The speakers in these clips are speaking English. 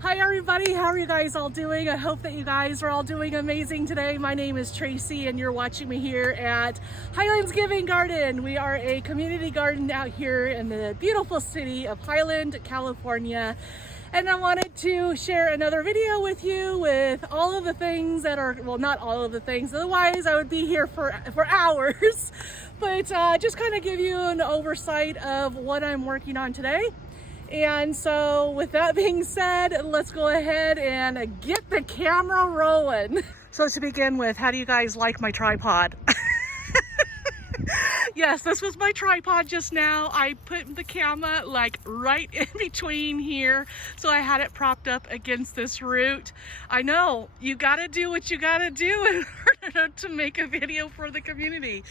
Hi everybody, how are you guys all doing? I hope that you guys are all doing amazing today. My name is TracEy and you're watching me here at Highlands Giving Garden. We are a community garden out here in the beautiful city of Highland, California. And I wanted to share another video with you with all of the things that are, well, not all of the things, otherwise I would be here for hours. But just kind of give you an oversight of what I'm working on today. And so with that being said, let's go ahead and get the camera rolling. So to begin with, how do you guys like my tripod? Yes, this was my tripod just now. I put the camera like right in between here. So I had it propped up against this root. I know, you gotta do what you gotta do in order to make a video for the community.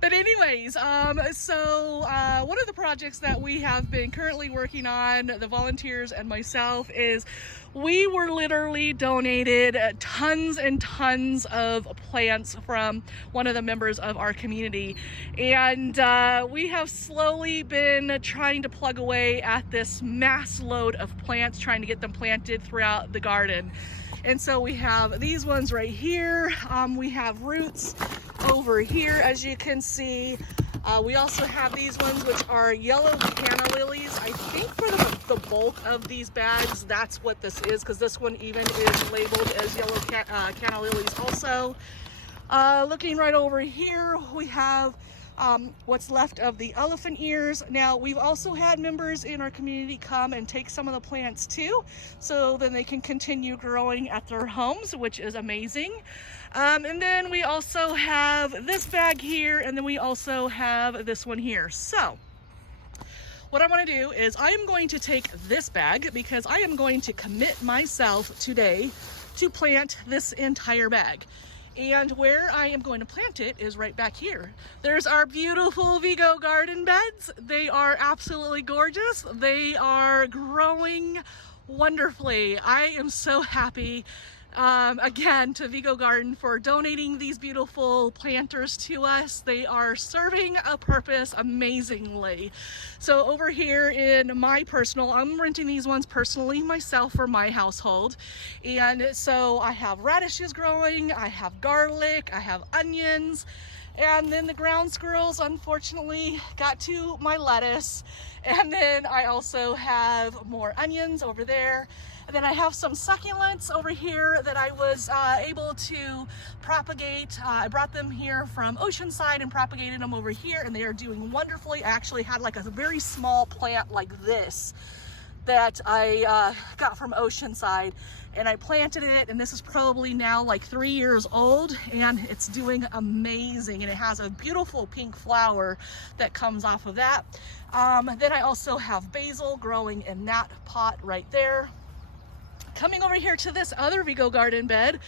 But anyways, one of the projects that we have been currently working on, the volunteers and myself, is we were literally donated tons and tons of plants from one of the members of our community. And we have slowly been trying to plug away at this mass load of plants, trying to get them planted throughout the garden. And so we have these ones right here. We have roots over here, as you can see. We also have these ones, which are yellow canna lilies. I think for the bulk of these bags, that's what this is, because this one even is labeled as yellow canna lilies also. Looking right over here, we have what's left of the elephant ears. Now, we've also had members in our community come and take some of the plants too, so then they can continue growing at their homes, which is amazing. And then we also have this bag here, and then we also have this one here. So what I want to do is I am going to take this bag, because I am going to commit myself today to plant this entire bag. And where I am going to plant it is right back here. There's our beautiful Vigo garden beds. They are absolutely gorgeous. They are growing wonderfully. I am so happy again to Vigo Garden for donating these beautiful planters to us. They are serving a purpose amazingly. So over here in my personal, I'm renting these ones personally myself for my household. And so I have radishes growing, I have garlic, I have onions, and then the ground squirrels unfortunately got to my lettuce. And then I also have more onions over there. And then I have some succulents over here that I was able to propagate. I brought them here from Oceanside and propagated them over here, and they are doing wonderfully. I actually had like a very small plant like this that I got from Oceanside, and I planted it, and this is probably now like 3 years old, and it's doing amazing, and it has a beautiful pink flower that comes off of that. Then I also have basil growing in that pot right there. Coming over here to this other Vigo garden bed,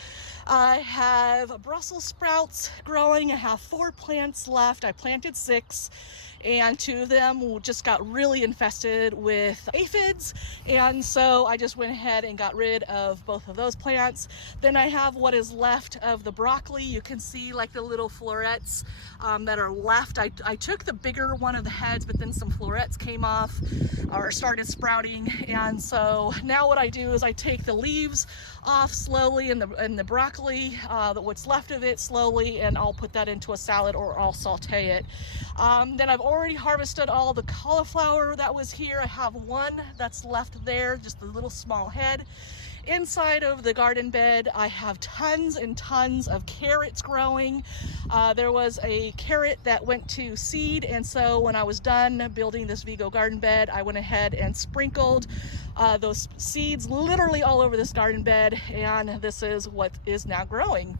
I have Brussels sprouts growing. I have 4 plants left. I planted 6, and 2 of them just got really infested with aphids, and so I just went ahead and got rid of both of those plants. Then I have what is left of the broccoli. You can see like the little florets that are left. I took the bigger one of the heads, but then some florets came off or started sprouting, and so now what I do is I take the leaves off slowly and the broccoli, what's left of it slowly, and I'll put that into a salad or I'll saute it. Then I've already harvested all the cauliflower that was here. I have one that's left there, just a little small head. Inside of the garden bed, I have tons and tons of carrots growing. There was a carrot that went to seed, and so when I was done building this Vigo garden bed, I went ahead and sprinkled those seeds literally all over this garden bed, and this is what is now growing.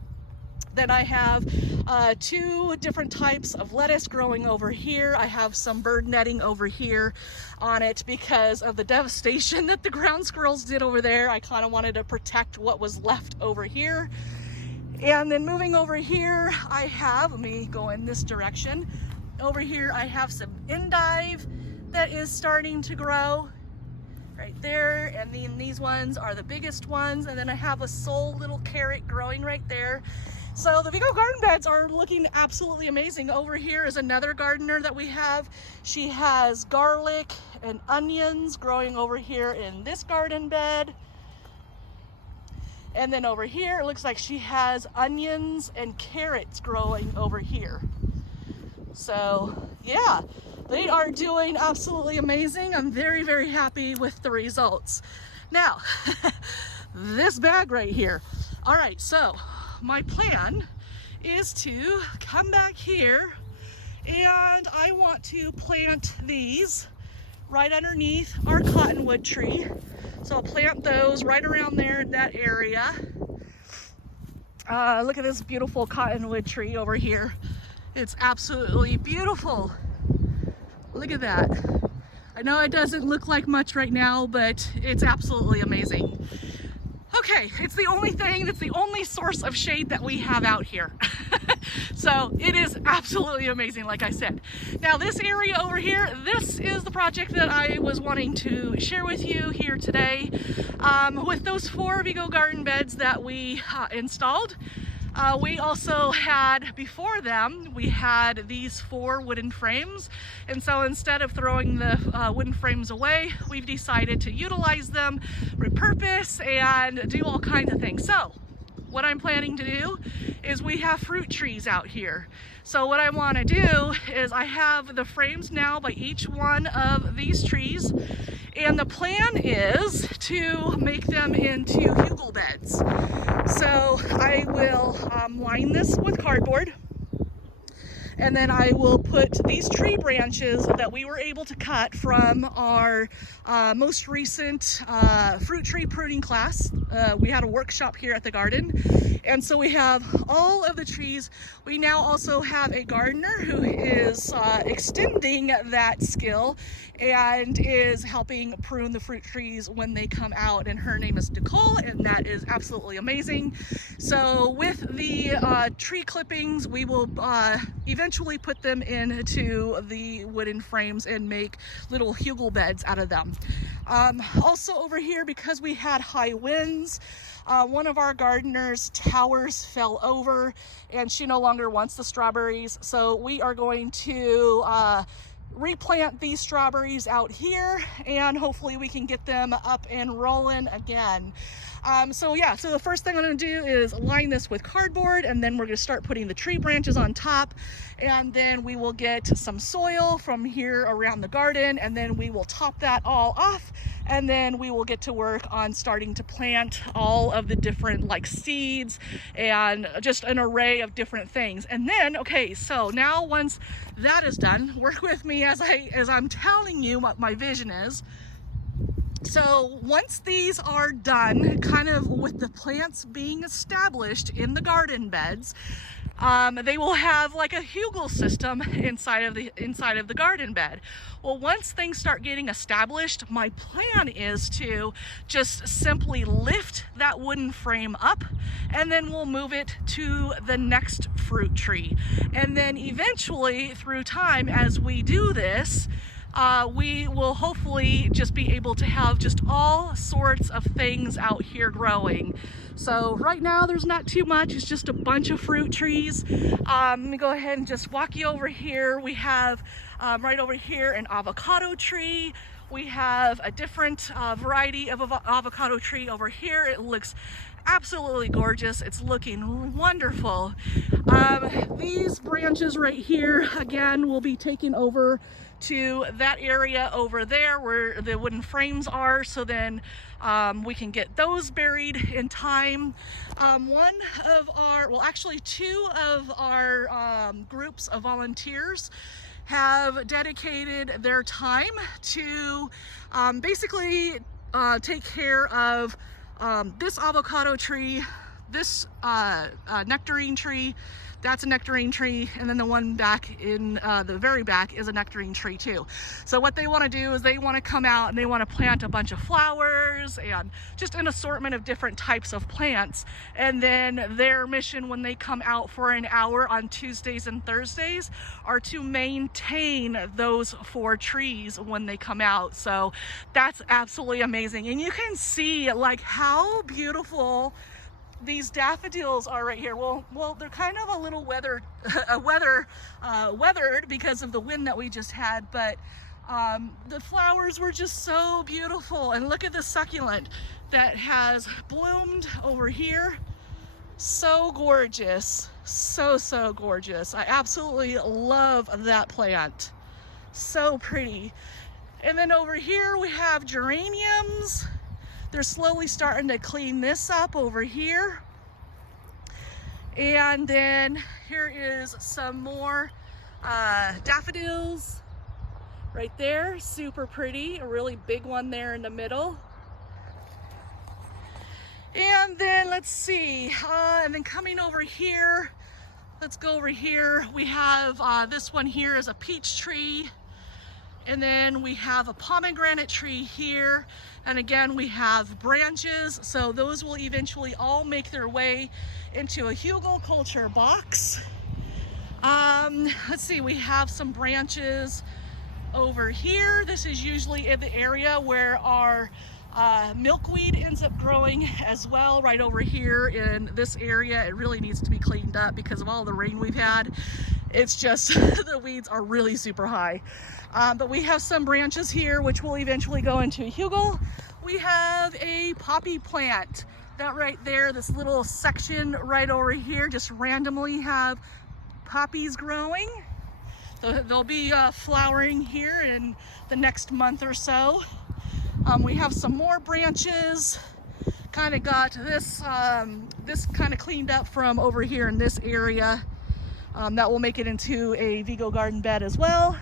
Then I have 2 different types of lettuce growing over here. I have some bird netting over here on it because of the devastation that the ground squirrels did over there. I kind of wanted to protect what was left over here. And then moving over here, I have, let me go in this direction. Over here, I have some endive that is starting to grow right there. And then these ones are the biggest ones. And then I have a sole little carrot growing right there. So the Vigo garden beds are looking absolutely amazing. Over here is another gardener that we have. She has garlic and onions growing over here in this garden bed. And then over here, it looks like she has onions and carrots growing over here. So yeah, they are doing absolutely amazing. I'm very, very happy with the results. Now, this bag right here. All right, so my plan is to come back here and I want to plant these right underneath our cottonwood tree. So I'll plant those right around there in that area. Look at this beautiful cottonwood tree over here. It's absolutely beautiful. Look at that. I know it doesn't look like much right now, but it's absolutely amazing. Okay, it's the only thing, it's the only source of shade that we have out here. So it is absolutely amazing, like I said. Now this area over here, this is the project that I was wanting to share with you here today. With those 4 Vigo garden beds that we installed, we also had, before them, we had these 4 wooden frames. And so instead of throwing the wooden frames away, we've decided to utilize them, repurpose, and do all kinds of things. So what I'm planning to do is we have fruit trees out here. So what I want to do is I have the frames now by each one of these trees. And the plan is to make them into hugel beds. So I will line this with cardboard, and then I will put these tree branches that we were able to cut from our most recent fruit tree pruning class. We had a workshop here at the garden, and so we have all of the trees. We now also have a gardener who is extending that skill and is helping prune the fruit trees when they come out, and her name is Nicole, and that is absolutely amazing. So with the tree clippings, we will eventually put them into the wooden frames and make little hugel beds out of them. Also over here, because we had high winds, one of our gardeners' towers fell over and she no longer wants the strawberries. So we are going to replant these strawberries out here, and hopefully we can get them up and rolling again. So yeah, so the first thing I'm going to do is line this with cardboard, and then we're going to start putting the tree branches on top, and then we will get some soil from here around the garden, and then we will top that all off, and then we will get to work on starting to plant all of the different like seeds and just an array of different things. And then, okay, so now once that is done, work with me as I'm telling you what my vision is. So once these are done, kind of with the plants being established in the garden beds, they will have like a hugel system inside of the garden bed. Well, once things start getting established, my plan is to just simply lift that wooden frame up, and then we'll move it to the next fruit tree. And then eventually, through time, as we do this, we will hopefully just be able to have just all sorts of things out here growing. So right now there's not too much, it's just a bunch of fruit trees. Let me go ahead and just walk you over here. We have right over here an avocado tree. We have a different variety of avocado tree over here. It looks absolutely gorgeous. It's looking wonderful. These branches right here, again, will be taken over to that area over there where the wooden frames are, so then we can get those buried in time. One of our, well actually 2 of our groups of volunteers have dedicated their time to basically take care of this avocado tree, this nectarine tree. That's a nectarine tree, and then the one back in the very back is a nectarine tree too. So what they want to do is they want to come out and they want to plant a bunch of flowers and just an assortment of different types of plants. And then their mission when they come out for an hour on Tuesdays and Thursdays are to maintain those 4 trees when they come out. So that's absolutely amazing. And you can see like how beautiful these daffodils are right here. Well, they're kind of a little weathered because of the wind that we just had, but The flowers were just so beautiful. And look at the succulent that has bloomed over here. So gorgeous, so gorgeous. I absolutely love that plant. So pretty. And then over here we have geraniums. They're slowly starting to clean this up over here. And then here is some more daffodils right there. Super pretty, a really big one there in the middle. And then let's see, and then coming over here, let's go over here. We have this one here is a peach tree. And then we have a pomegranate tree here. And again, we have branches. So those will eventually all make their way into a hugelkultur box. Let's see, we have some branches over here. This is usually in the area where our milkweed ends up growing as well. Right over here in this area, it really needs to be cleaned up because of all the rain we've had. It's just the weeds are really super high. But we have some branches here which will eventually go into a hugel. We have a poppy plant. That right there, this little section right over here, just randomly have poppies growing. So they'll be flowering here in the next month or so. We have some more branches. Kind of got this this kind of cleaned up from over here in this area. That will make it into a Vigo garden bed as well.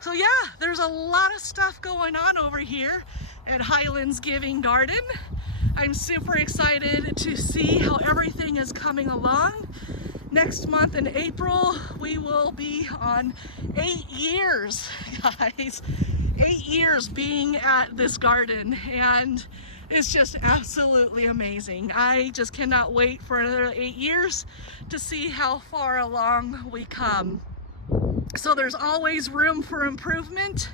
So yeah, there's a lot of stuff going on over here at Highlands Giving Garden. I'm super excited to see how everything is coming along. Next month in April, we will be on 8 years, guys. 8 years being at this garden, and it's just absolutely amazing. I just cannot wait for another 8 years to see how far along we come. So there's always room for improvement,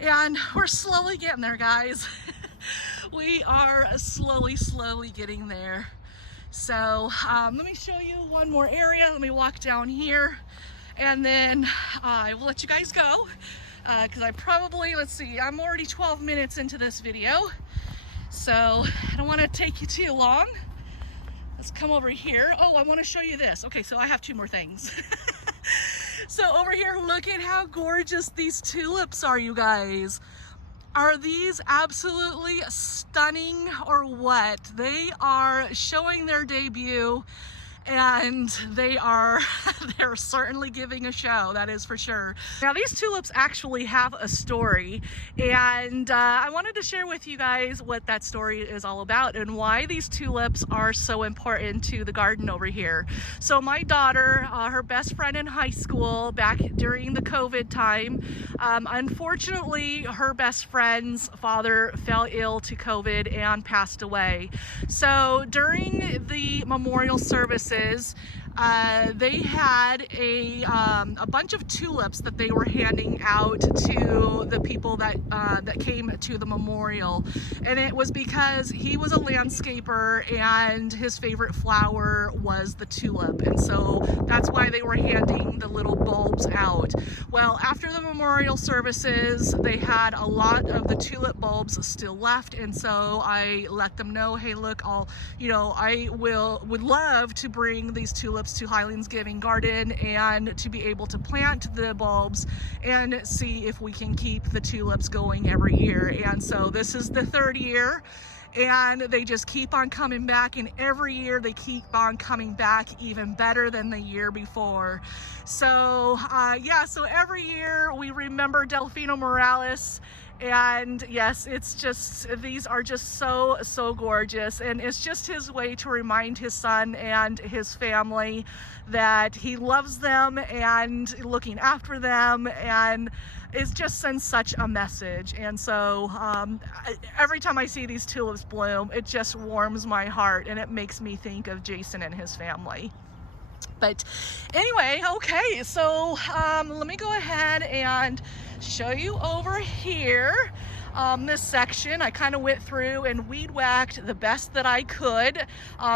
and we're slowly getting there, guys. We are slowly getting there. So let me show you one more area. Let me walk down here, and then I will let you guys go. Because I probably, let's see, I'm already 12 minutes into this video, so I don't want to take you too long. Let's come over here. Oh, I want to show you this. Okay, so I have 2 more things. So over here, look at how gorgeous these tulips are, you guys. Are these absolutely stunning or what? They are showing their debut, and they're certainly giving a show, that is for sure. Now these tulips actually have a story, and I wanted to share with you guys what that story is all about and why these tulips are so important to the garden over here. So my daughter, her best friend in high school back during the COVID time, unfortunately her best friend's father fell ill to COVID and passed away. So during the memorial services, they had a bunch of tulips that they were handing out to the people that came to the memorial, and it was because he was a landscaper and his favorite flower was the tulip, and so that's why they were handing the little bulbs out. Well, after the memorial services, they had a lot of the tulip bulbs still left, and so I let them know, hey, look, I would love to bring these tulips to Highlands Giving Garden and to be able to plant the bulbs and see if we can keep the tulips going every year. And so this is the 3rd year, and they just keep on coming back, and every year they keep on coming back even better than the year before. So yeah, so every year we remember Delfino Morales. And yes, it's just, these are just so gorgeous, and it's just his way to remind his son and his family that he loves them and looking after them, and it just sends such a message. And so every time I see these tulips bloom, it just warms my heart, and it makes me think of Jason and his family. But anyway, okay, so let me go ahead and show you over here. this section. I kind of went through and weed whacked the best that I could.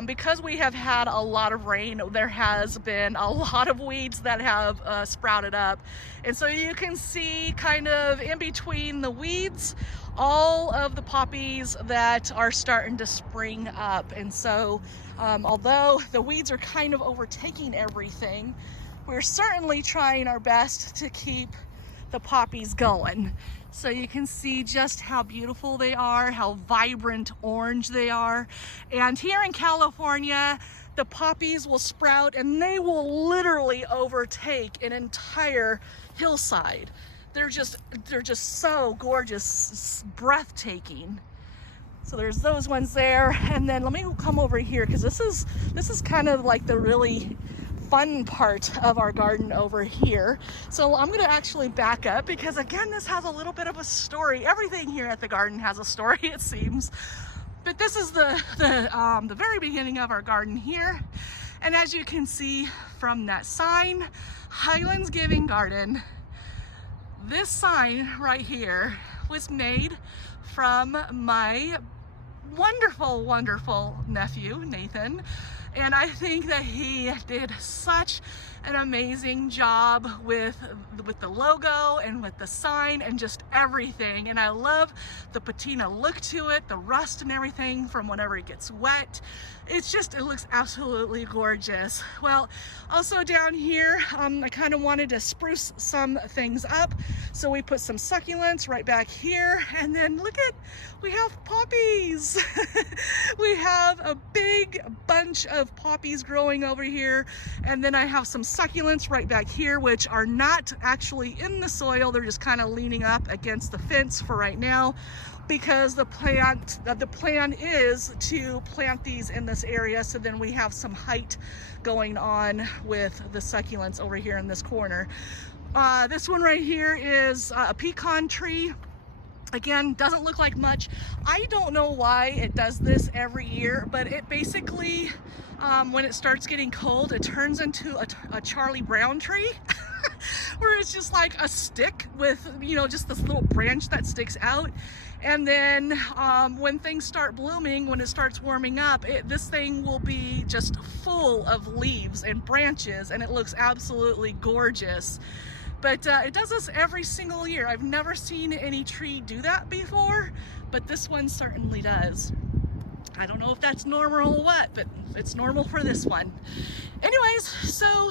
Because we have had a lot of rain, there has been a lot of weeds that have sprouted up. And so you can see kind of in between the weeds, all of the poppies that are starting to spring up. And so although the weeds are kind of overtaking everything, we're certainly trying our best to keep the poppies going. So you can see just how beautiful they are, how vibrant orange they are. And here in California, the poppies will sprout and they will literally overtake an entire hillside. They're just so gorgeous, breathtaking. So there's those ones there. And then let me come over here, because this is kind of like the really fun part of our garden over here. So I'm going to actually back up, because again, this has a little bit of a story. Everything here at the garden has a story, it seems. But this is the very beginning of our garden here. And as you can see from that sign, Highlands Giving Garden, this sign right here was made from my wonderful, wonderful nephew, Nathan. And I think that he did such an amazing job with the logo and with the sign and just everything. And I love the patina look to it, the rust and everything from whenever it gets wet. It looks absolutely gorgeous. Well, also down here, I kind of wanted to spruce some things up. So we put some succulents right back here. And then look at, we have poppies. We have a big bunch of poppies growing over here. And then I have some succulents right back here, which are not actually in the soil. They're just kind of leaning up against the fence for right now, because the plan is to plant these in this area, so then we have some height going on with the succulents over here in this corner. This one right here is a pecan tree. Again, doesn't look like much. I don't know why it does this every year, but it basically, when it starts getting cold, it turns into a Charlie Brown tree. Where it's just like a stick with, you know, just this little branch that sticks out. And then when things start blooming, when it starts warming up, this thing will be just full of leaves and branches, and it looks absolutely gorgeous. But it does this every single year. I've never seen any tree do that before, but this one certainly does. I don't know if that's normal or what, but it's normal for this one. Anyways, so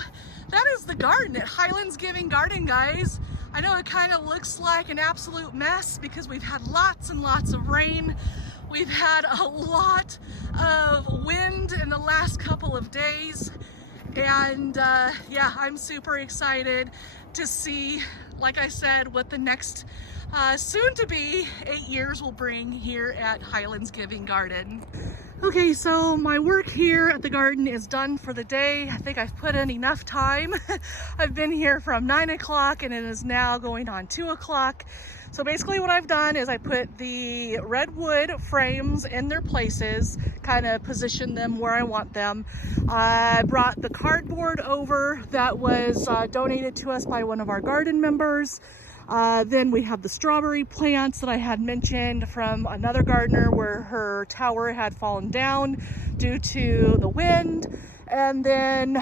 that is the garden at Highlands Giving Garden, guys. I know it kind of looks like an absolute mess because we've had lots and lots of rain. We've had a lot of wind in the last couple of days. And yeah, I'm super excited to see, like I said, what the next soon to be 8 years will bring here at Highlands Giving Garden. Okay, so my work here at the garden is done for the day. I think I've put in enough time. I've been here from 9 o'clock and it is now going on 2 o'clock. So basically what I've done is I put the redwood frames in their places, kind of position them where I want them. I brought the cardboard over that was donated to us by one of our garden members. Then we have the strawberry plants that I had mentioned from another gardener where her tower had fallen down due to the wind. And then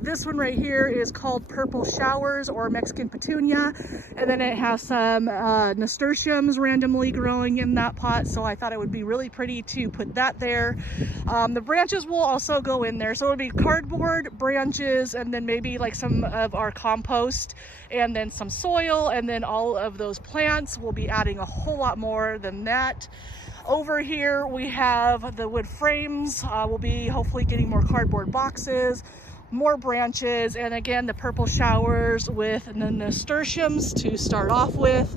this one right here is called Purple Showers or Mexican Petunia. And then it has some nasturtiums randomly growing in that pot. So I thought it would be really pretty to put that there. The branches will also go in there. So it'll be cardboard, branches, and then maybe like some of our compost and then some soil. And then all of those plants will be adding a whole lot more than that. Over here we have the wood frames. We'll be hopefully getting more cardboard boxes, more branches, and again the purple showers with the nasturtiums to start off with.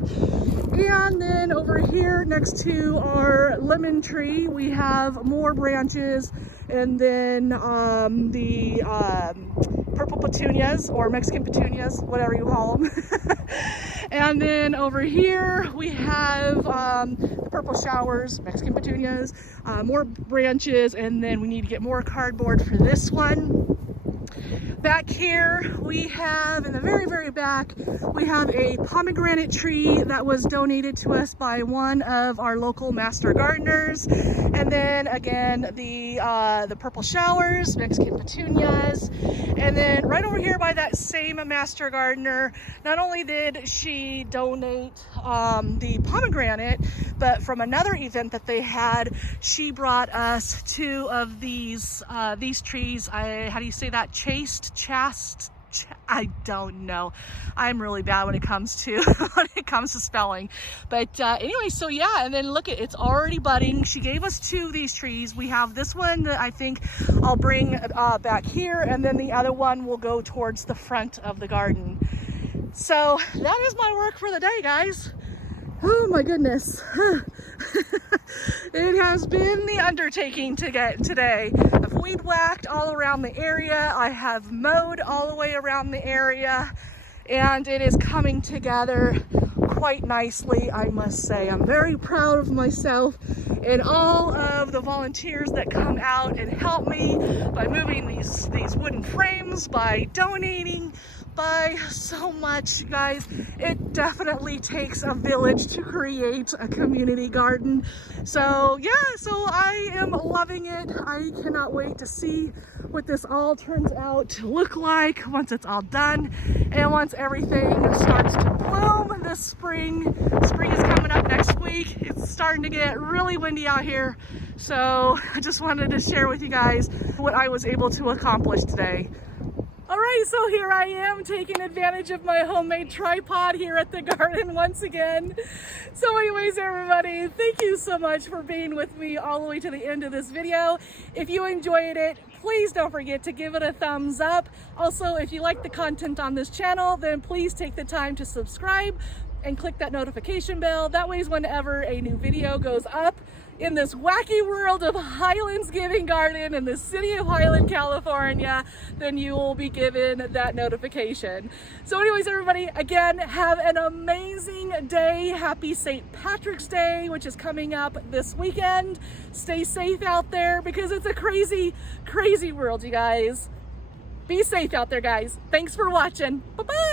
And then over here next to our lemon tree we have more branches, and then the purple petunias or Mexican petunias, whatever you call them. And then over here we have the purple showers, Mexican petunias, more branches, and then we need to get more cardboard for this one. Back here we have, in the very, very back, we have a pomegranate tree that was donated to us by one of our local master gardeners. And then again, the purple showers, Mexican petunias. And then right over here by that same master gardener, not only did she donate the pomegranate, but from another event that they had, she brought us 2 of these trees. How do you say that? I don't know. I'm really bad when it comes to spelling. But anyway, so yeah, and then look, it's already budding. She gave us 2 of these trees. We have this one that I think I'll bring back here, and then the other one will go towards the front of the garden. So that is my work for the day, guys. Oh my goodness. It has been the undertaking to get today. I've weed whacked all around the area. I have mowed all the way around the area, and it is coming together quite nicely, I must say. I'm very proud of myself and all of the volunteers that come out and help me by moving these wooden frames, by donating, by so much, guys. It definitely takes a village to create a community garden. So yeah, so I am loving it. I cannot wait to see what this all turns out to look like once it's all done and once everything starts to bloom this spring. Spring is coming up next week. It's starting to get really windy out here. So I just wanted to share with you guys what I was able to accomplish today. All right, so here I am taking advantage of my homemade tripod here at the garden once again. So anyways, everybody, thank you so much for being with me all the way to the end of this video. If you enjoyed it, please don't forget to give it a thumbs up. Also, if you like the content on this channel, then please take the time to subscribe and click that notification bell. That way, whenever a new video goes up in this wacky world of Highlands Giving Garden in the city of Highland, California, then you will be given that notification. So anyways, everybody, again, have an amazing day. Happy St. Patrick's Day, which is coming up this weekend. Stay safe out there because it's a crazy, crazy world, you guys. Be safe out there, guys. Thanks for watching. Bye-bye.